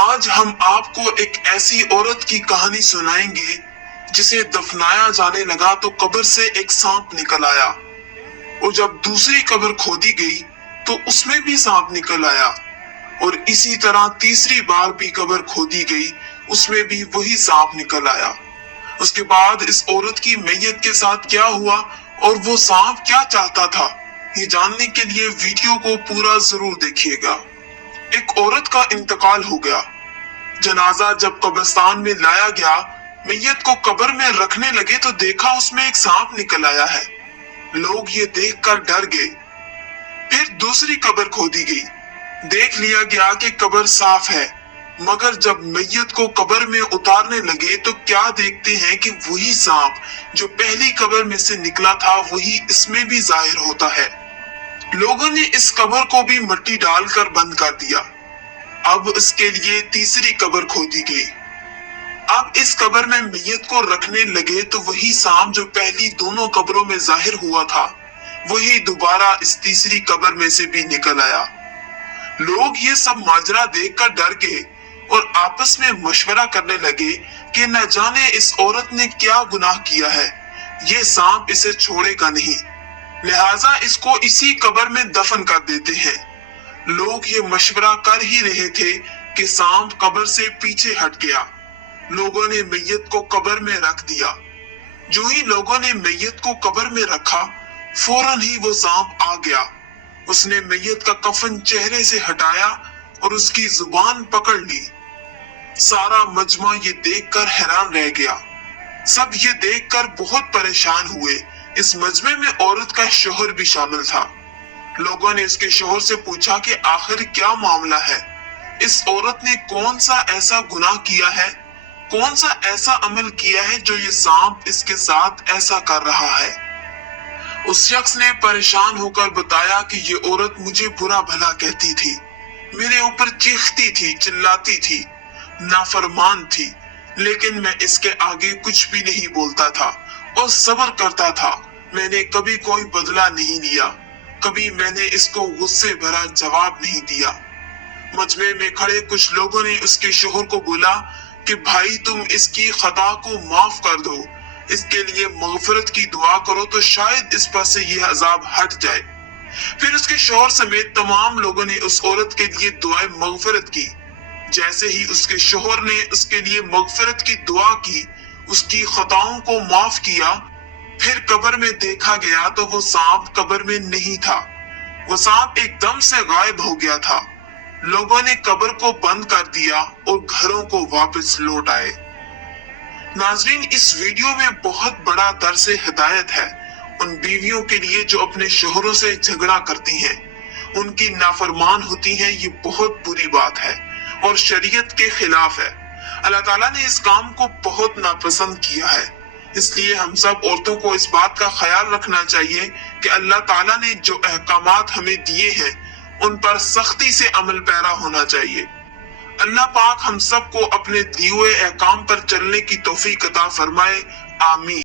آج ہم آپ کو ایک ایسی عورت کی کہانی سنائیں گے جسے دفنایا جانے لگا تو قبر سے ایک سانپ نکل آیا، اور جب دوسری قبر کھودی گئی تو اس میں بھی سانپ نکل آیا، اور اسی طرح تیسری بار بھی قبر کھودی گئی، اس میں بھی وہی سانپ نکل آیا۔ اس کے بعد اس عورت کی میت کے ساتھ کیا ہوا اور وہ سانپ کیا چاہتا تھا، یہ جاننے کے لیے ویڈیو کو پورا ضرور دیکھیے گا۔ ایک عورت کا انتقال ہو گیا۔ جنازہ جب قبرستان میں لایا گیا، میت کو قبر میں رکھنے لگے تو دیکھا اس میں ایک سانپ نکل آیا ہے۔ لوگ یہ دیکھ کر ڈر گئے۔ پھر دوسری قبر کھودی گئی، دیکھ لیا گیا کہ قبر صاف ہے، مگر جب میت کو قبر میں اتارنے لگے تو کیا دیکھتے ہیں کہ وہی سانپ جو پہلی قبر میں سے نکلا تھا وہی اس میں بھی ظاہر ہوتا ہے۔ لوگوں نے اس قبر کو بھی مٹی ڈال کر بند کر دیا۔ اب اس کے لیے تیسری قبر کھودی گئی۔ اب اس قبر میں میت کو رکھنے لگے تو وہی سانپ جو پہلی دونوں قبروں میں ظاہر ہوا تھا وہی دوبارہ اس تیسری قبر میں سے بھی نکل آیا۔ لوگ یہ سب ماجرا دیکھ کر ڈر گئے اور آپس میں مشورہ کرنے لگے کہ نہ جانے اس عورت نے کیا گناہ کیا ہے، یہ سانپ اسے چھوڑے گا نہیں، لہٰذا اس کو اسی قبر میں دفن کر دیتے ہیں۔ لوگ یہ مشورہ کر ہی رہے تھے کہ سانپ قبر سے پیچھے ہٹ گیا۔ لوگوں نے میت کو قبر میں رکھ دیا۔ جو ہی لوگوں نے میت کو قبر میں رکھا، فوراً ہی وہ سانپ آ گیا۔ اس نے میت کا کفن چہرے سے ہٹایا اور اس کی زبان پکڑ لی۔ سارا مجمع یہ دیکھ کر حیران رہ گیا۔ سب یہ دیکھ کر بہت پریشان ہوئے۔ اس مجمع میں عورت کا شوہر بھی شامل تھا۔ لوگوں نے اس کے شوہر سے پوچھا کہ آخر کیا معاملہ ہے، اس عورت نے کون سا ایسا گناہ کیا ہے، کون سا ایسا عمل کیا ہے جو یہ سانپ اس کے ساتھ ایسا کر رہا ہے۔ اس شخص نے پریشان ہو کر بتایا کہ یہ عورت مجھے برا بھلا کہتی تھی، میرے اوپر چیختی تھی، چلاتی تھی، نافرمان تھی، لیکن میں اس کے آگے کچھ بھی نہیں بولتا تھا اور صبر کرتا تھا۔ میں نے کبھی کوئی بدلہ نہیں لیا، کبھی میں نے اس کو غصے بھرا جواب نہیں دیا۔ مجمع میں کھڑے کچھ لوگوں نے اس کے شوہر کو بولا کہ بھائی تم اس کی خطا کو معاف کر دو، اس کے لیے مغفرت کی دعا کرو تو شاید اس پر سے یہ عذاب ہٹ جائے۔ پھر اس کے شوہر سمیت تمام لوگوں نے اس عورت کے لیے دعائے مغفرت کی۔ جیسے ہی اس کے شوہر نے اس کے لیے مغفرت کی دعا کی، اس کی خطاؤں کو معاف کیا، پھر قبر میں دیکھا گیا تو وہ سانپ قبر میں نہیں تھا، وہ سانپ ایک دم سے غائب ہو گیا تھا۔ لوگوں نے قبر کو بند کر دیا اور گھروں کو واپس لوٹ آئے۔ ناظرین، اس ویڈیو میں بہت بڑا درس ہدایت ہے ان بیویوں کے لیے جو اپنے شوہروں سے جھگڑا کرتی ہیں، ان کی نافرمان ہوتی ہیں۔ یہ بہت بری بات ہے اور شریعت کے خلاف ہے۔ اللہ تعالیٰ نے اس کام کو بہت ناپسند کیا ہے۔ اس لیے ہم سب عورتوں کو اس بات کا خیال رکھنا چاہیے کہ اللہ تعالیٰ نے جو احکامات ہمیں دیے ہیں ان پر سختی سے عمل پیرا ہونا چاہیے۔ اللہ پاک ہم سب کو اپنے دیے ہوئے احکام پر چلنے کی توفیق عطا فرمائے، آمین۔